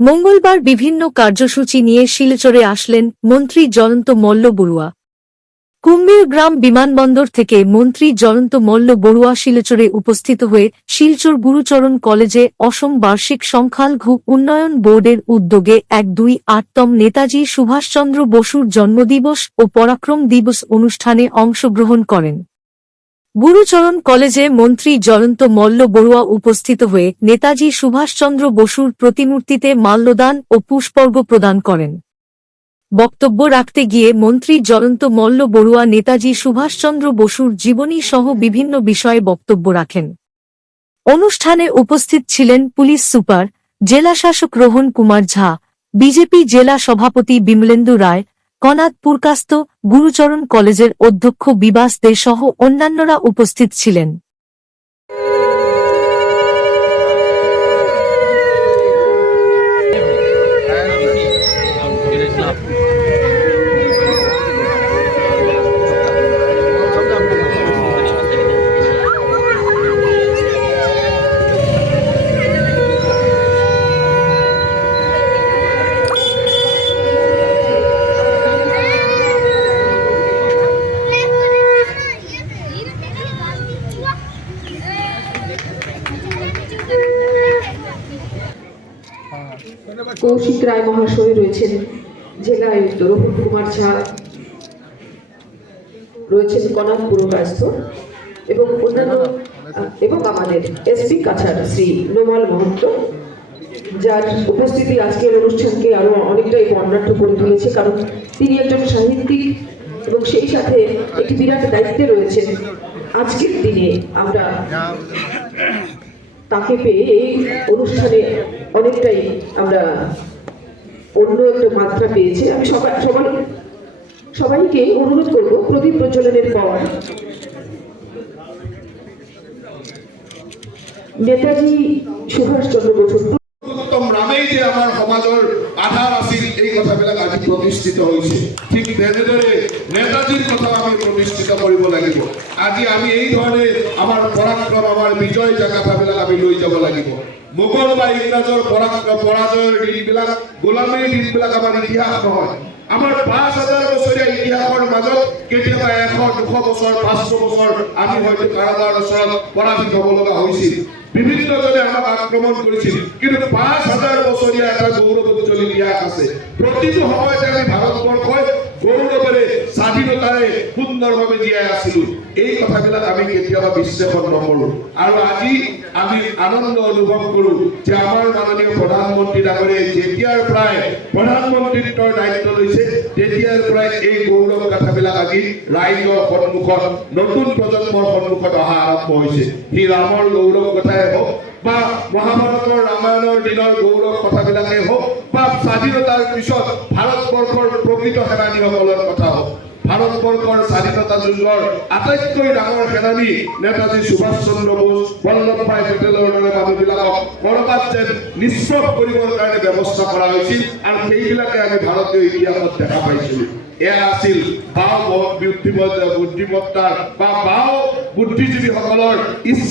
মঙ্গলবার বিভিন্ন কার্যসূচি নিয়ে শিলচরে আসলেন মন্ত্রী জয়ন্ত মল্ল বড়ুয়া। কুম্ভীর গ্রাম বিমানবন্দর থেকে মন্ত্রী জয়ন্ত মল্ল বড়ুয়া শিলচরে উপস্থিত হয়ে শিলচর গুরুচরণ কলেজে অসম বার্ষিক সংখ্যালঘু উন্নয়ন বোর্ডের উদ্যোগে 128তম নেতাজি সুভাষচন্দ্র বসুর জন্মদিবস ও পরাক্রম দিবস অনুষ্ঠানে অংশগ্রহণ করেন। গুরুচরণ কলেজে মন্ত্রী জয়ন্ত মল্ল বড়ুয়া উপস্থিত হয়ে নেতাজি সুভাষচন্দ্র বসুর প্রতিমূর্তিতে মাল্যদান ও পুষ্পার্ঘ্য প্রদান করেন। বক্তব্য রাখতে গিয়ে মন্ত্রী জয়ন্ত মল্ল বড়ুয়া নেতাজি সুভাষচন্দ্র বসুর জীবনী সহ বিভিন্ন বিষয়ে বক্তব্য রাখেন। অনুষ্ঠানে উপস্থিত ছিলেন পুলিশ সুপার, জেলাশাসক রোহন কুমার ঝা, বিজেপি জেলা সভাপতি বিমলেন্দু রায়, কনাদ পুরকাস্ত, গুরুচরণ কলেজের অধ্যক্ষ বিবাস দে সহ অন্যান্যরা উপস্থিত ছিলেন। কৌশিক রায় মহাশয় রয়েছেন, জেলা আয়ুক্ত রোহন কুমার ঝা রয়েছেন, কনাদ পুরকাস্ত এবং অন্যান্য এবং আমাদের এসপি কাছাড় শ্রী নোমাল মহন্ত, যার উপস্থিতি আজকের অনুষ্ঠানকে আরো অনেকটাই বর্ণাঢ্য করে তুলেছে, কারণ তিনি একজন সাহিত্যিক এবং সেই সাথে একটি বিরাট দায়িত্বে রয়েছেন। আজকের দিনে আমরা তাকে পেয়ে এই অনুষ্ঠানে অনেকটাই আমরা অন্য একটা মাত্রা পেয়েছি। আমি সবাইকে অনুরোধ করব প্রদীপ প্রজ্বলনের পর নেতাজি সুভাষচন্দ্র বসু রামেই যে আমার সমাজৰ আধাৰ আছিল এই কথাবিলাক আজি প্ৰতিষ্ঠিত হৈছে। ঠিক তেনেদৰে নেতাজীৰ কথা আমি প্ৰতিষ্ঠিত কৰিব লাগিব। আজি আমি এই ধৰণে আমাৰ পৰাক্ৰম, আমাৰ বিজয় কথাবিলাক আমি লৈ যাব লাগিব। মোগল বা ইংৰাজৰ পৰাজয়ৰ দিনবিলাক, গোলামীৰ দিনবিলাক আমাৰ ইতিহাস নহয়। আমাৰ 5000 বছৰীয়া ইতিহাসৰ মাজত কেতিয়াবা 100-200 বছৰ, 500 বছৰ আমি হয়তো কাৰোবাৰ ওচৰত পৰাজিত হ'ব লগা হৈছিল। বিভিন্ন জনে আমাক আক্রমণ করেছিল, কিন্তু 5000 বছৰীয়া এটা গৌৰৱোজ্জ্বল ইতিহাস আছে। প্ৰতিটো সময়তে আমি ভাৰতবৰ্ষই গৌৰৱেৰে স্বাধীনতাৰে সুন্দৰভাৱে জীয়াই আছিলো। এই কথাবিলাক আমি কেতিয়াবা বিশ্লেষণ নকৰো। আৰু আজি আমি আনন্দ অনুভৱ কৰো যে আমাৰ মাননীয় প্ৰধানমন্ত্ৰী ডাঙৰীয়াই যেতিয়াৰ পৰাই প্ৰধানমন্ত্ৰীত্বৰ দায়িত্ব লৈছে তেতিয়াৰ পৰাই এই গৌৰৱ কথাবিলাক আজি ৰাইজৰ সন্মুখত, নতুন প্ৰজন্মৰ সন্মুখত অহা আৰম্ভ হৈছে। সি ৰামৰ গৌৰৱ কথাই হোক বা মহাভাৰতৰ ৰামায়ণৰ দিনৰ গৌৰৱ কথাবিলাকেই হোক বা স্বাধীনতাৰ পিছত ভাৰতবৰ্ষৰ প্ৰকৃত সেনানীসকলৰ কথা হোক। ভাৰতবৰ্ষৰ স্বাধীনতা যুঁজৰ আটাইতকৈ ডাঙৰ সেনানী নেতাজী সুভাষ চন্দ্ৰ বোস, বল্লভ ভাই পেটেলৰ দৰে মানুহবিলাকক কৰবাত যেন নিষ্প্ৰভ কৰিবৰ কাৰণে ব্যৱস্থা কৰা হৈছিল, আৰু সেইবিলাকে আমি ভাৰতীয় ইতিহাসত দেখা পাইছিলো। এয়া আছিল বাও বুদ্ধিমত্তাৰ বা বাও বুদ্ধিজীৱীসকলৰ ইচ্ছা।